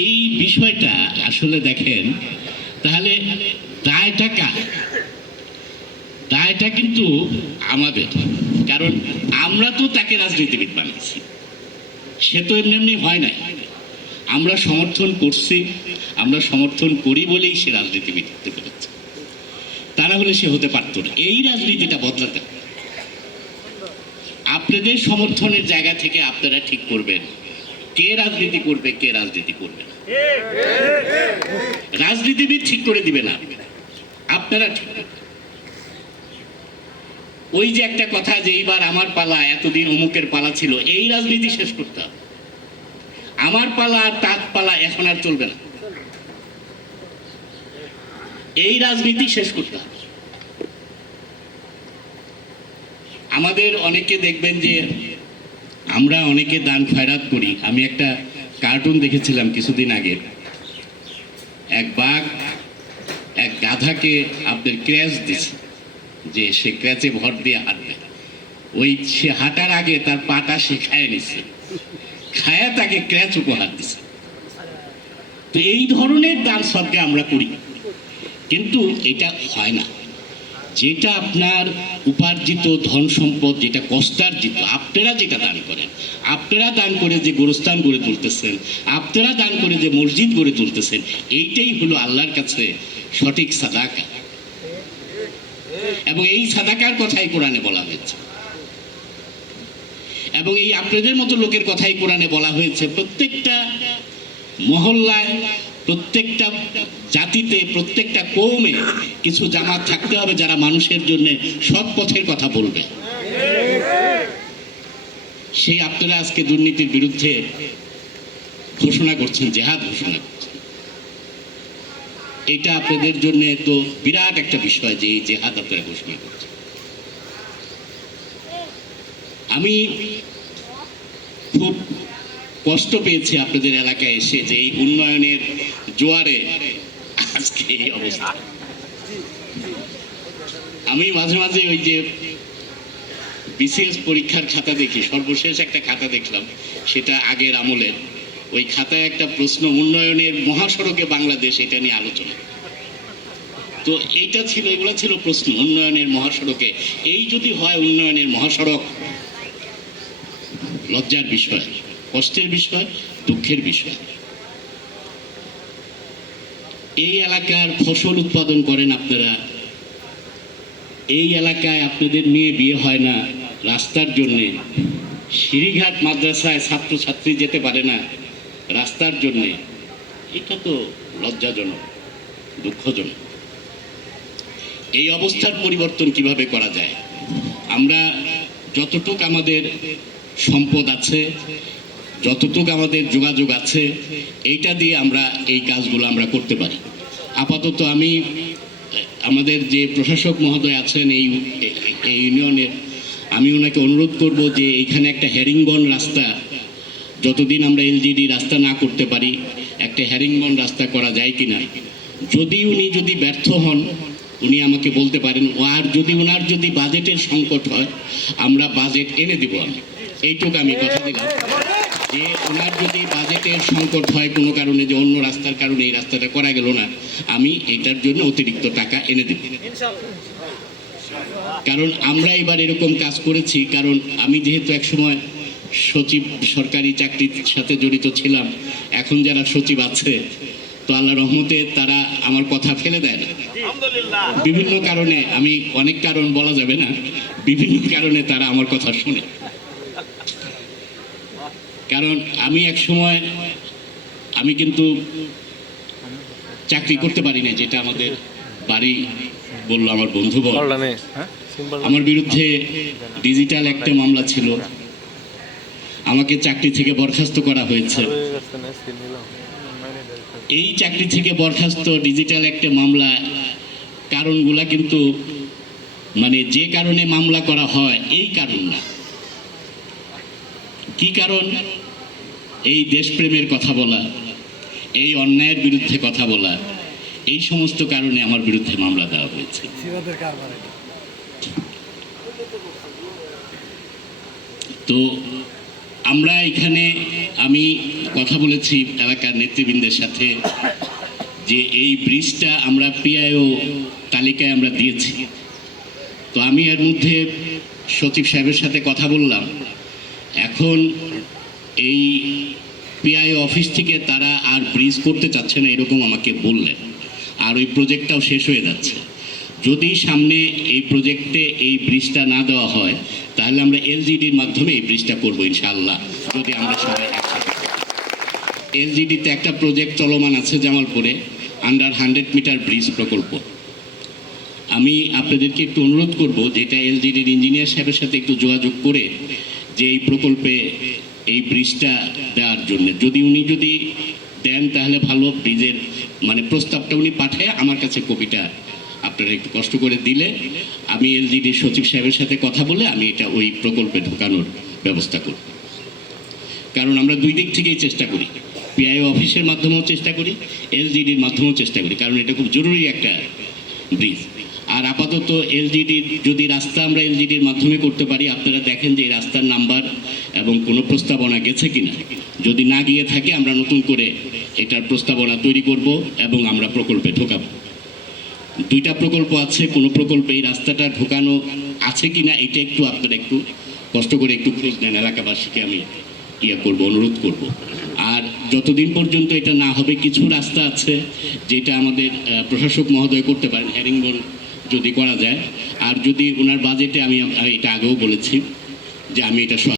এই বিষয়টা আসলে দেখেন, তাহলে দায়টা কার? দায়টা কিন্তু আমাদের, কারণ আমরা তো তাকে রাজনীতিবিদ বানিয়েছি। সে তো এমনি এমনি হয় নাই, আমরা সমর্থন করছি, আমরা সমর্থন করি বলেই সে রাজনীতিবিদ হতে পেরেছে। তা না হলে সে হতে পারত না। এই রাজনীতিটা বদলাতে হবে। আপনাদের সমর্থনের জায়গা থেকে আপনারা ঠিক করবেন কে রাজনীতি করবে, কে রাজনীতি করবে না। রাজনীতিবিদ ঠিক করে দিবে না, আপনারা ঠিক করবেন। ওই যে একটা কথা যে এইবার আমার পালা, এতদিন অমুকের পালা ছিল, এই রাজনীতি শেষ করতে হবে। আমার পালা আর তার পালা এখন আর চলবে না, এই রাজনীতি শেষ করতে হবে। আমাদের অনেকে দেখবেন যে আমরা অনেকে দান খয়রাত করি। আমি একটা কার্টুন দেখেছিলাম কিছুদিন আগে, এক বাঘ এক গাধাকে আপনার ক্র্যাচ দিচ্ছে, যে সে ক্র্যাচে ভর দিয়ে হাঁটবে। ওই সে হাঁটার আগে তার পাটা সে খায় নিচ্ছে, খায়া তাকে ক্র্যাচ উপহার দিচ্ছে। তো এই ধরনের দান সদকা আমরা করি, কিন্তু এটা হয় না। যেটা আপনার উপার্জিত ধন সম্পদ, যেটা কষ্টার্জিত, আপনারা যেটা দান করেন, আপনারা দান করে যে গোরস্থান গড়ে তুলতেছেন, আপনারা দান করে যে মসজিদ গড়ে তুলতেছেন, এইটাই হলো আল্লাহর কাছে সঠিক সাদাকা। এবং এই সাদাকার কথাই কোরআনে বলা হয়েছে, এবং এই আপনাদের মতো লোকের কথাই কোরআনে বলা হয়েছে। প্রত্যেকটা মহল্লায়, প্রত্যেকটা জাতিতে, প্রত্যেকটা কওমে কিছু জামাত থাকতে হবে যারা মানুষের জন্য সৎ পথের কথা বলবে। সেই আপনারা আজকে দুর্নীতির বিরুদ্ধে ঘোষণা করছেন, জেহাদ ঘোষণা করছেন। এটা আপনাদের জন্য তো বিরাট একটা বিষয় যে এই জেহাদ আপনারা ঘোষণা করছেন। আমি খুব কষ্ট পেয়েছি আপনাদের এলাকায় এসে, যে এই উন্নয়নের জোয়ারে আজকে এই অবস্থা। আমি মাঝে মাঝে ওই যে বিসিএস পরীক্ষার খাতা দেখি, সর্বশেষ একটা খাতা দেখলাম, সেটা আগের আমলের। ওই খাতায় একটা প্রশ্ন, উন্নয়নের মহাসড়কে বাংলাদেশ, এটা নিয়ে আলোচনা। তো এইটা ছিল, এগুলো ছিল প্রশ্ন, উন্নয়নের মহাসড়কে। এই যদি হয় উন্নয়নের মহাসড়ক, লজ্জার বিষয়, কষ্টের বিষয়, দুঃখের বিষয়। এই এলাকার ফসল উৎপাদন করেন আপনারা, এই এলাকায় আপনাদের মেয়ে বিয়ে হয় না রাস্তার জন্যে, সিঁড়িঘাট মাদ্রাসায় ছাত্রছাত্রী যেতে পারে না রাস্তার জন্যে। এটা তো লজ্জাজনক, দুঃখজনক। এই অবস্থার পরিবর্তন কিভাবে করা যায়? আমরা যতটুক আমাদের সম্পদ আছে, যতটুক আমাদের যোগাযোগ আছে, এইটা দিয়ে আমরা এই কাজগুলো আমরা করতে পারি। আপাতত আমি আমাদের যে প্রশাসক মহোদয় আছেন এই ইউনিয়নের, আমি ওনাকে অনুরোধ করব যে এইখানে একটা হেরিংবন রাস্তা, যতদিন আমরা এলজিডি রাস্তা না করতে পারি, একটা হেরিংবন রাস্তা করা যায় কিনা। যদি ব্যর্থ হন, উনি আমাকে বলতে পারেন। আর ওনার যদি বাজেটের সংকট হয়, আমরা বাজেট এনে দিব। এইটুকু আমি কথা দিলাম যে ওনার যদি বাজেটের সংকট হয় কোনো কারণে, যে অন্য রাস্তার কারণে এই রাস্তাটা করা গেল না, আমি এটার জন্য অতিরিক্ত টাকা এনে দেব। কারণ আমরা এবার এরকম কাজ করেছি, কারণ আমি যেহেতু একসময় সচিব, সরকারি চাকরির সাথে জড়িত ছিলাম, এখন যারা সচিব আছে, তো আল্লাহ রহমতে তারা আমার কথা ফেলে দেয় না। বিভিন্ন কারণে, আমি অনেক কারণ বলা যাবে না, বিভিন্ন কারণে তারা আমার কথা শুনে। কারণ আমি এক সময়, আমি কিন্তু চাকরি করতে পারি না, যেটা আমাদের বাড়ি বললো আমার বন্ধু বল। আমার বিরুদ্ধে ডিজিটাল একটা মামলা ছিল, আমাকে চাকরি থেকে বরখাস্ত করা হয়েছে। এই চাকরি থেকে বরখাস্ত, ডিজিটাল একটা মামলা, কারণগুলা কিন্তু মানে যে কারণে মামলা করা হয় এই কারণ না। কি কারণ? এই দেশপ্রেমের কথা বলা, এই অন্যায়ের বিরুদ্ধে কথা বলা, এই সমস্ত কারণে আমার বিরুদ্ধে মামলা দেওয়া হয়েছে। তো আমরা এখানে আমি কথা বলেছি এলাকার নেতৃবৃন্দের সাথে যে এই ব্রিজটা আমরা পিআইও তালিকায় আমরা দিয়েছি। তো আমি এর মধ্যে সচিব সাহেবের সাথে কথা বললাম, এখন এই পিআইও অফিস থেকে তারা আর ব্রিজ করতে চাচ্ছে না এরকম আমাকে বললেন, আর ওই প্রজেক্টটাও শেষ হয়ে যাচ্ছে। যদি সামনে এই প্রজেক্টে এই ব্রিজটা না দেওয়া হয় তাহলে আমরা এলজিডির মাধ্যমে এই ব্রিজটা করবো ইনশাআল্লাহ, যদি আমরা সবাই একসাথে। এলজিডিতে একটা প্রজেক্ট চলমান আছে জামালপুরে, আন্ডার 100 মিটার ব্রিজ প্রকল্প। আমি আপনাদেরকে একটু অনুরোধ করব যে এটা এলজিডির ইঞ্জিনিয়ার সাহেবের সাথে একটু যোগাযোগ করে যে এই প্রকল্পে এই ব্রিজটা দেওয়ার জন্য, যদি উনি দেন তাহলে ভালো। ব্রিজের মানে প্রস্তাবটা উনি পাঠায় আমার কাছে কপিটা আপনারা একটু কষ্ট করে দিলে আমি এলজিডির সচিব সাহেবের সাথে কথা বলে আমি এটা ওই প্রকল্পে ঢোকানোর ব্যবস্থা করব। কারণ আমরা দুই দিক থেকেই চেষ্টা করি, পিআইও অফিসের মাধ্যমেও চেষ্টা করি, এলজিডির মাধ্যমেও চেষ্টা করি, কারণ এটা খুব জরুরি একটা ব্রিজ। আর আপাতত এলজিডির যদি রাস্তা আমরা এলজিডির মাধ্যমে করতে পারি, আপনারা দেখেন যে এই রাস্তার নাম্বার এবং কোনো প্রস্তাবনা গেছে কিনা। যদি না গিয়ে থাকে আমরা নতুন করে এটার প্রস্তাবনা তৈরি করব এবং আমরা প্রকল্পে ঢোকাবো। দুইটা প্রকল্প আছে, কোনো প্রকল্পে এই রাস্তাটা ঢোকানো আছে কিনা এটা একটু আপনারা একটু কষ্ট করে একটু খোঁজ নেন, এলাকাবাসীকে আমি করব, অনুরোধ করব। আর যতদিন পর্যন্ত এটা না হবে কিছু রাস্তা আছে যেটা আমাদের প্রশাসক মহোদয় করতে পারেন, হ্যারিংবন যদি করা যায়। আর যদি ওনার বাজেটে আমি এটা আগেও বলেছি যে আমি এটা